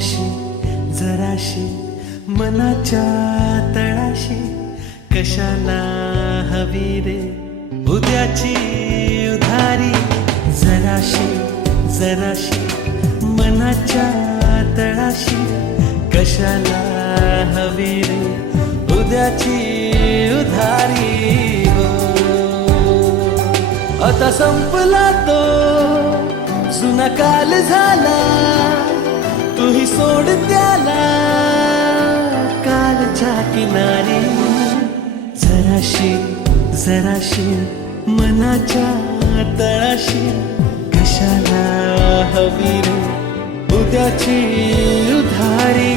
जराशी जराशी मनाच्या तळाशी कशाला हवी रे उद्याची उधारी. जराशी जराशी मनाच्या तळाशी कशाला हवी रे उद्याची उधारी. हो आता संपला तो जुना काल झाला, तूही सोड त्याला कालच्या किनारी. जराशी जराशी मनाच्या तळाशी कशाला हवी रे उद्याची उधारी.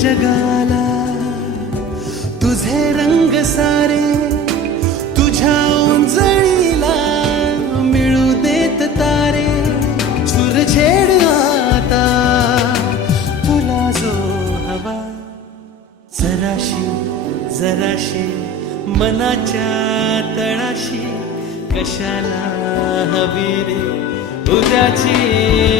जगाला तुझे रंग सारे, तुझ्या उंजळीला मिळू देत तारे. झुरझेड आता तुला जो हवा. जराशी जराशी मनाच्या तळाशी कशाला हवी रे उद्याची